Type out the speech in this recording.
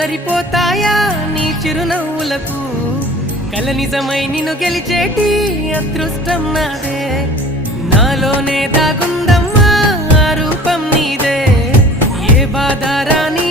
సరిపోతాయా నీ చిరునవ్వులకు కల నిజమై నిన్ను గెలిచేటి అదృష్టం నాదే నాలోనే దాగుందమ్మా ఆ రూపం నీదే ఏ బాధ రాని